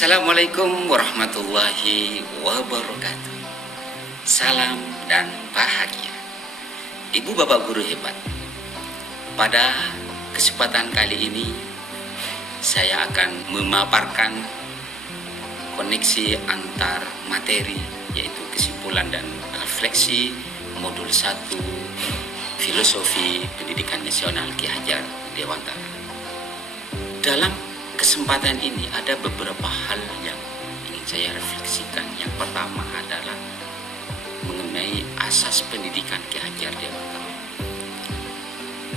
Assalamualaikum warahmatullahi wabarakatuh. Salam dan bahagia. Ibu bapak guru hebat, pada kesempatan kali ini saya akan memaparkan koneksi antar materi, yaitu kesimpulan dan refleksi modul 1 Filosofi Pendidikan Nasional Ki Hajar Dewantara. Dalam kesempatan ini ada beberapa hal yang ingin saya refleksikan. Yang pertama adalah mengenai asas pendidikan Ki Hajar Dewantara.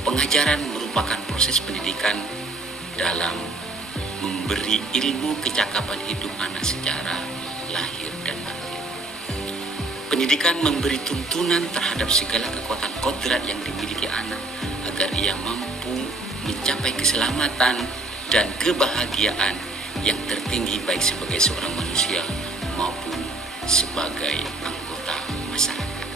Pengajaran merupakan proses pendidikan dalam memberi ilmu kecakapan hidup anak secara lahir dan batin. Pendidikan memberi tuntunan terhadap segala kekuatan kodrat yang dimiliki anak agar ia mampu mencapai keselamatan dan kebahagiaan yang tertinggi baik sebagai seorang manusia maupun sebagai anggota masyarakat.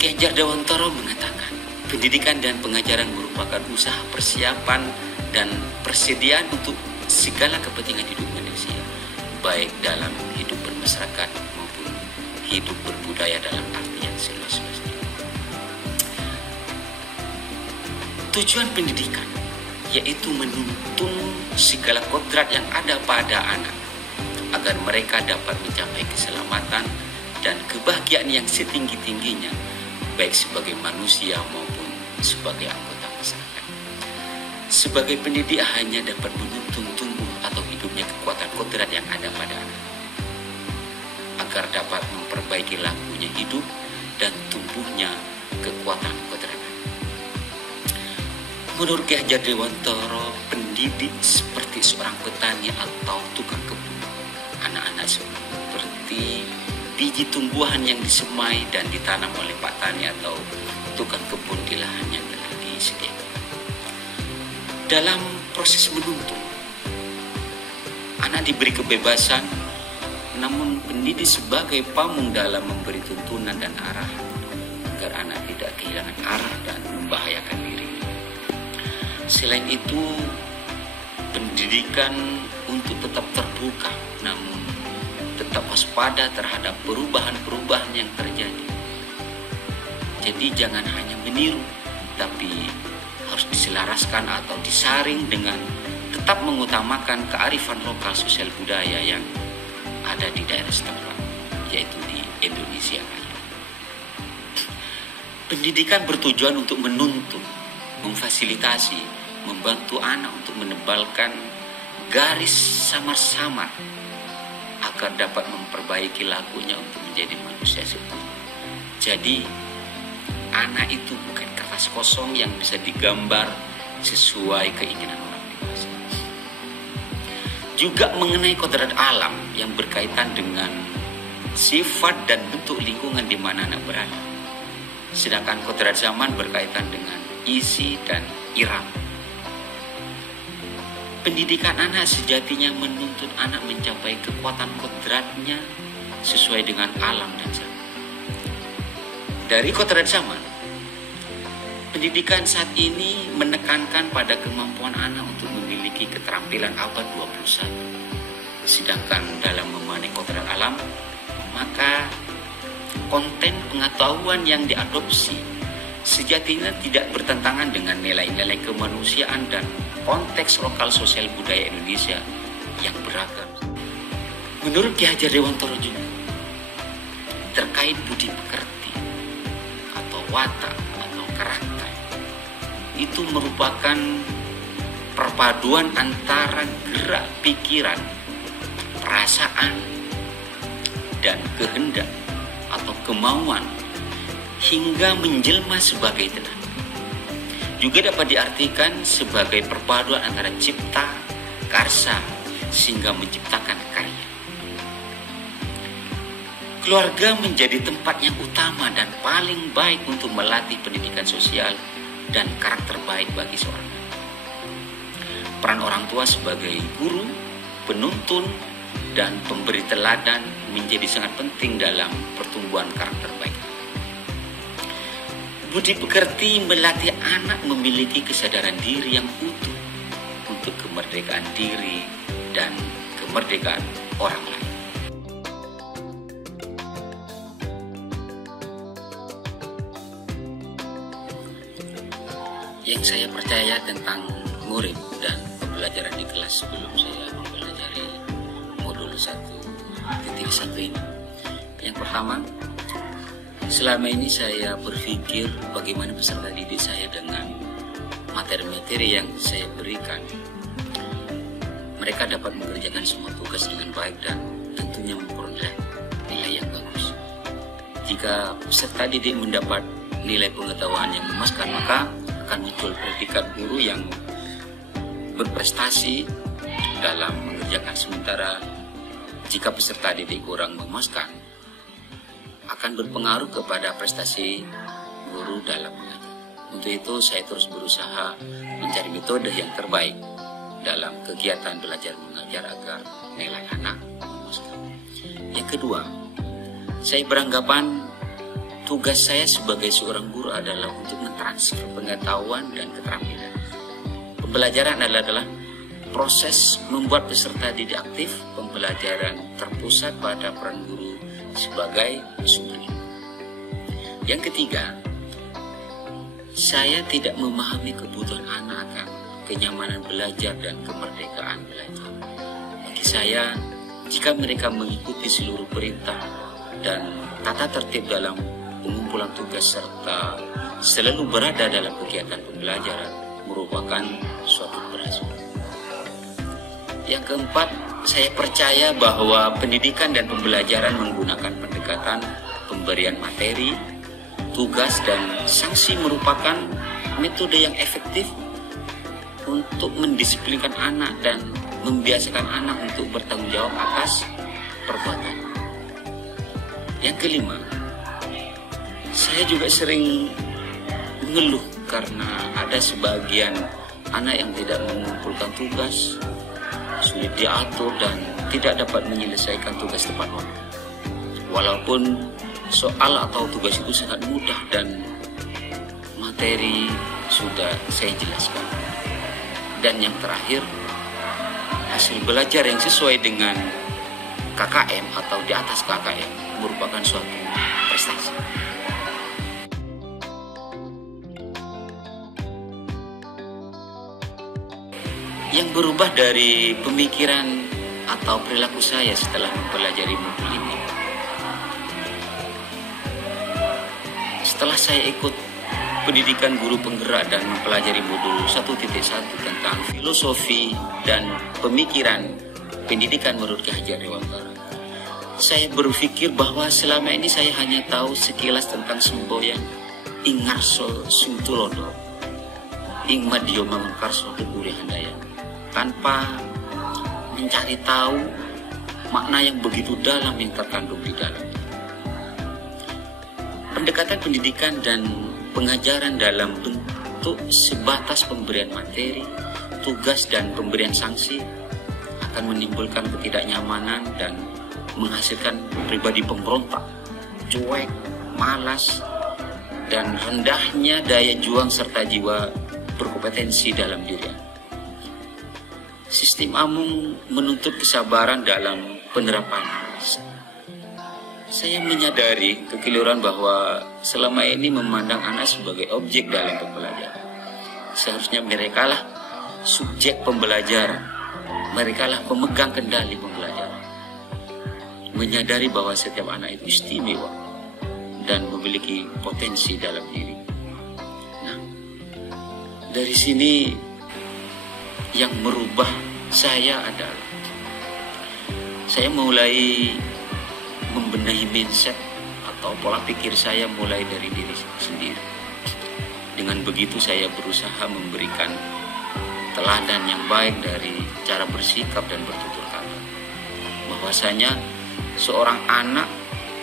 Ki Hajar Dewantara mengatakan, pendidikan dan pengajaran merupakan usaha persiapan dan persediaan untuk segala kepentingan hidup manusia, baik dalam hidup bermasyarakat maupun hidup berbudaya dalam arti yang seluas-luasnya. Tujuan pendidikan yaitu menuntun segala kodrat yang ada pada anak agar mereka dapat mencapai keselamatan dan kebahagiaan yang setinggi-tingginya baik sebagai manusia maupun sebagai anggota masyarakat. Sebagai pendidik hanya dapat menuntun tumbuh atau hidupnya kekuatan kodrat yang ada pada anak agar dapat memperbaiki lakunya hidup dan tumbuhnya kekuatan kodrat. Menurut Ki Hajar Dewantara, pendidik seperti seorang petani atau tukang kebun. Anak-anak seperti biji tumbuhan yang disemai dan ditanam oleh pak tani atau tukang kebun di lahan yang telah disediakan. Dalam proses menuntun, anak diberi kebebasan, namun pendidik sebagai pamung dalam memberi tuntunan dan arah agar anak tidak kehilangan arah dan membahayakan diri. Selain itu, pendidikan untuk tetap terbuka, namun tetap waspada terhadap perubahan-perubahan yang terjadi. Jadi jangan hanya meniru, tapi harus diselaraskan atau disaring dengan tetap mengutamakan kearifan lokal sosial budaya yang ada di daerah setempat, yaitu di Indonesia. Pendidikan bertujuan untuk menuntun, memfasilitasi, membantu anak untuk menebalkan garis samar-samar agar dapat memperbaiki lakunya untuk menjadi manusia sempurna. Jadi anak itu bukan kertas kosong yang bisa digambar sesuai keinginan orang dewasa. Juga mengenai kodrat alam yang berkaitan dengan sifat dan bentuk lingkungan di mana anak berada. Sedangkan kodrat zaman berkaitan dengan isi dan irama. Pendidikan anak sejatinya menuntut anak mencapai kekuatan kodratnya sesuai dengan alam dan zaman. Dari kodrat zaman, pendidikan saat ini menekankan pada kemampuan anak untuk memiliki keterampilan abad 21. Sedangkan dalam memaknai kodrat alam, maka konten pengetahuan yang diadopsi sejatinya tidak bertentangan dengan nilai-nilai kemanusiaan dan konteks lokal sosial budaya Indonesia yang beragam. Menurut Ki Hajar Dewantara juga, terkait budi pekerti atau watak atau karakter, itu merupakan perpaduan antara gerak pikiran, perasaan, dan kehendak atau kemauan hingga menjelma sebagai tenaga. Juga dapat diartikan sebagai perpaduan antara cipta, karsa, sehingga menciptakan karya. Keluarga menjadi tempat yang utama dan paling baik untuk melatih pendidikan sosial dan karakter baik bagi seorang anak. Peran orang tua sebagai guru, penuntun, dan pemberi teladan menjadi sangat penting dalam pertumbuhan karakter baik. Budi pekerti melatih anak memiliki kesadaran diri yang utuh untuk kemerdekaan diri dan kemerdekaan orang lain. Yang saya percaya tentang murid dan pembelajaran di kelas sebelum saya mempelajari modul 1.1 ini. Yang pertama, selama ini saya berpikir bagaimana peserta didik saya dengan materi-materi yang saya berikan. Mereka dapat mengerjakan semua tugas dengan baik dan tentunya memperoleh nilai yang bagus. Jika peserta didik mendapat nilai pengetahuan yang memuaskan, maka akan muncul predikat guru yang berprestasi dalam mengerjakan. Sementara jika peserta didik kurang memuaskan, akan berpengaruh kepada prestasi guru dalam mengajar. Untuk itu saya terus berusaha mencari metode yang terbaik dalam kegiatan belajar mengajar agar nilai anak memuaskan. Yang kedua, saya beranggapan tugas saya sebagai seorang guru adalah untuk mentransfer pengetahuan dan keterampilan. Pembelajaran adalah proses membuat peserta didik aktif. Pembelajaran terpusat pada peran guru sebagai sumber. Yang ketiga, saya tidak memahami kebutuhan anak akan kenyamanan belajar dan kemerdekaan belajar. Bagi saya, jika mereka mengikuti seluruh perintah dan tata tertib dalam pengumpulan tugas serta selalu berada dalam kegiatan pembelajaran merupakan suatu keberhasilan. Yang keempat, saya percaya bahwa pendidikan dan pembelajaran menggunakan pendekatan pemberian materi, tugas, dan sanksi merupakan metode yang efektif untuk mendisiplinkan anak dan membiasakan anak untuk bertanggung jawab atas perbuatan. Yang kelima, saya juga sering mengeluh karena ada sebagian anak yang tidak mengumpulkan tugas, sulit diatur dan tidak dapat menyelesaikan tugas tepat waktu. Walaupun soal atau tugas itu sangat mudah dan materi sudah saya jelaskan. Dan yang terakhir, hasil belajar yang sesuai dengan KKM atau di atas KKM merupakan suatu prestasi. Yang berubah dari pemikiran atau perilaku saya setelah mempelajari modul ini, setelah saya ikut pendidikan guru penggerak dan mempelajari modul 1.1 tentang filosofi dan pemikiran pendidikan menurut Ki Hajar Dewantara, saya berpikir bahwa selama ini saya hanya tahu sekilas tentang semboyan ing ngarso sing tulodo ing madya mangunkarso kekuri handaya, tanpa mencari tahu makna yang begitu dalam yang terkandung di dalam. Pendekatan pendidikan dan pengajaran dalam bentuk sebatas pemberian materi, tugas, dan pemberian sanksi akan menimbulkan ketidaknyamanan dan menghasilkan pribadi pemberontak, cuek, malas, dan rendahnya daya juang serta jiwa berkompetensi dalam diri. Sistem Amung menuntut kesabaran dalam penerapan. Saya menyadari kekeliruan bahwa selama ini memandang anak sebagai objek dalam pembelajaran. Seharusnya merekalah subjek pembelajaran, merekalah pemegang kendali pembelajaran. Menyadari bahwa setiap anak itu istimewa dan memiliki potensi dalam diri. Nah, dari sini yang merubah saya adalah saya mulai membenahi mindset atau pola pikir saya mulai dari diri sendiri. Dengan begitu saya berusaha memberikan teladan yang baik dari cara bersikap dan bertutur kata. Bahwasanya seorang anak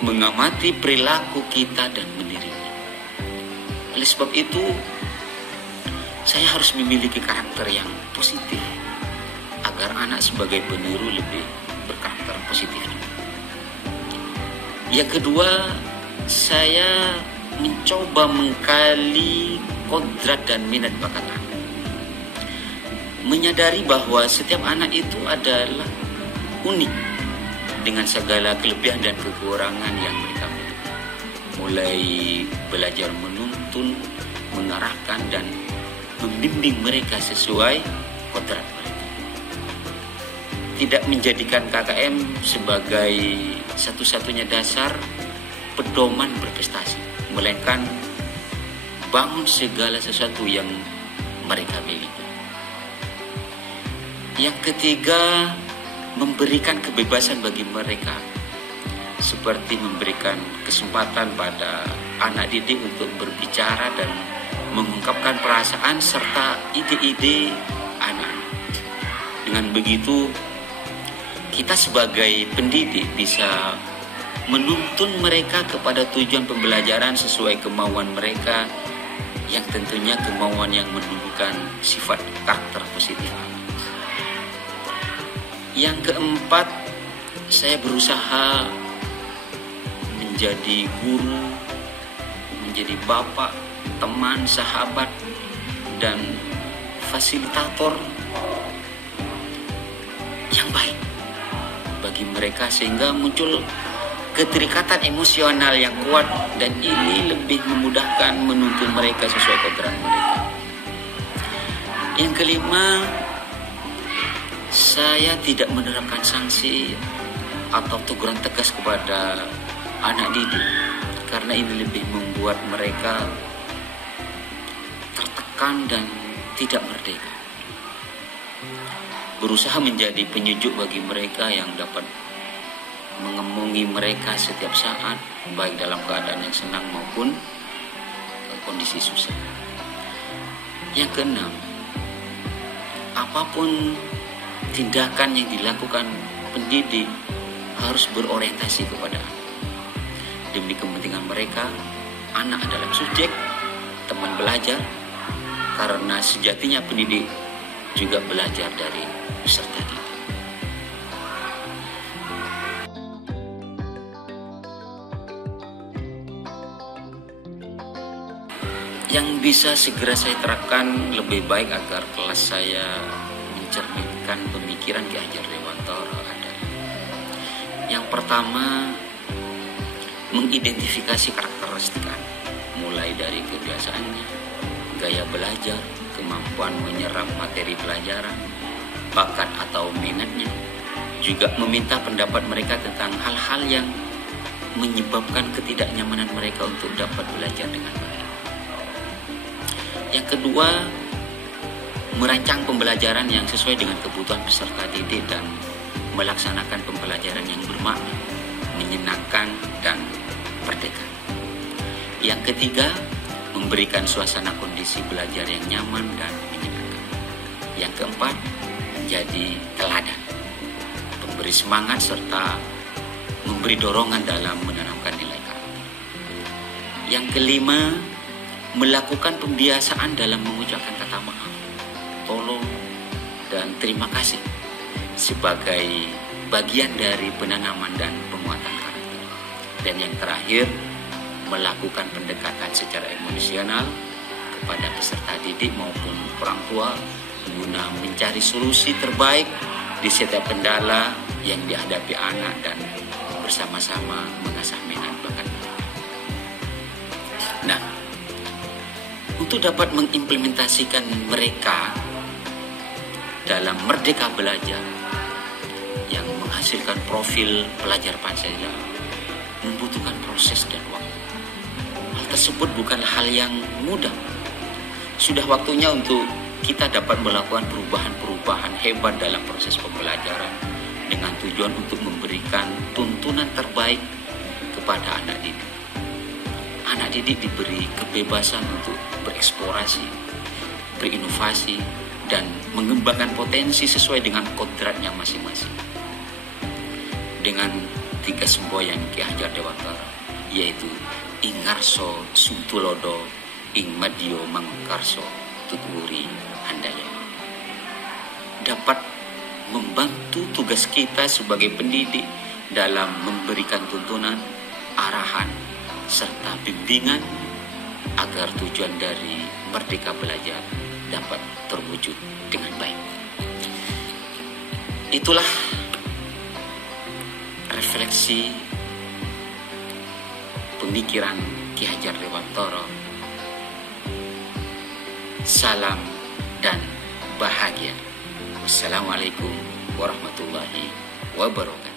mengamati perilaku kita dan mendirinya. Oleh sebab itu, saya harus memiliki karakter yang positif agar anak sebagai peniru lebih berkarakter positif. Yang kedua, saya mencoba menggali kodrat dan minat bakat anak. Menyadari bahwa setiap anak itu adalah unik dengan segala kelebihan dan kekurangan yang mereka miliki. Mulai belajar menuntun, mengarahkan dan membimbing mereka sesuai kodrat mereka. Tidak menjadikan KKM sebagai satu-satunya dasar pedoman berprestasi, melainkan bangun segala sesuatu yang mereka miliki. Yang ketiga, memberikan kebebasan bagi mereka, seperti memberikan kesempatan pada anak didik untuk berbicara dan mengungkapkan perasaan serta ide-ide anak. Dengan begitu, kita sebagai pendidik bisa menuntun mereka kepada tujuan pembelajaran sesuai kemauan mereka, yang tentunya kemauan yang menunjukkan sifat karakter positif. Yang keempat, saya berusaha menjadi guru, menjadi bapak, teman, sahabat, dan fasilitator yang baik bagi mereka, sehingga muncul keterikatan emosional yang kuat, dan ini lebih memudahkan menuntun mereka sesuai kodrat mereka. Yang kelima, saya tidak menerapkan sanksi atau teguran tegas kepada anak didik, karena ini lebih membuat mereka tertekan dan tidak merdeka. Berusaha menjadi penyejuk bagi mereka yang dapat mengemungi mereka setiap saat, baik dalam keadaan yang senang maupun kondisi susah. Yang keenam, apapun tindakan yang dilakukan pendidik harus berorientasi kepada anak. Demi kepentingan mereka, anak adalah subjek, teman belajar, karena sejatinya pendidik juga belajar dari peserta didik. Yang bisa segera saya terapkan lebih baik agar kelas saya mencerminkan pemikiran Ki Hajar Dewantara adalah: yang pertama, mengidentifikasi karakteristik anak, mulai dari kebiasaannya, gaya belajar, kemampuan menyerap materi pelajaran, bakat atau minatnya. Juga meminta pendapat mereka tentang hal-hal yang menyebabkan ketidaknyamanan mereka untuk dapat belajar dengan baik. Yang kedua, merancang pembelajaran yang sesuai dengan kebutuhan peserta didik dan melaksanakan pembelajaran yang bermakna, menyenangkan, dan merdeka. Yang ketiga, memberikan suasana kondisi belajar yang nyaman dan menyenangkan. Yang keempat, menjadi teladan, memberi semangat serta memberi dorongan dalam menanamkan nilai karakter. Yang kelima, melakukan pembiasaan dalam mengucapkan kata maaf, tolong, dan terima kasih sebagai bagian dari penanaman dan penguatan karakter. Dan yang terakhir, melakukan pendekatan secara emosional kepada peserta didik maupun orang tua guna mencari solusi terbaik di setiap kendala yang dihadapi anak dan bersama-sama mengasah minat bakat. Nah, untuk dapat mengimplementasikan mereka dalam merdeka belajar yang menghasilkan profil pelajar Pancasila membutuhkan proses dan waktu. Hal tersebut bukan hal yang mudah. Sudah waktunya untuk kita dapat melakukan perubahan-perubahan hebat dalam proses pembelajaran dengan tujuan untuk memberikan tuntunan terbaik kepada anak didik. Anak didik diberi kebebasan untuk bereksplorasi, berinovasi, dan mengembangkan potensi sesuai dengan kodratnya masing-masing. Dengan 3 semboyan Ki Hajar Dewantara, yaitu ing ngarso sutulodo, ing madya mangkarso tuturi handaya, dapat membantu tugas kita sebagai pendidik dalam memberikan tuntunan, arahan, serta bimbingan agar tujuan dari merdeka belajar dapat terwujud dengan baik. Itulah refleksi pemikiran Ki Hajar Dewantara. Salam dan bahagia. Wassalamualaikum warahmatullahi wabarakatuh.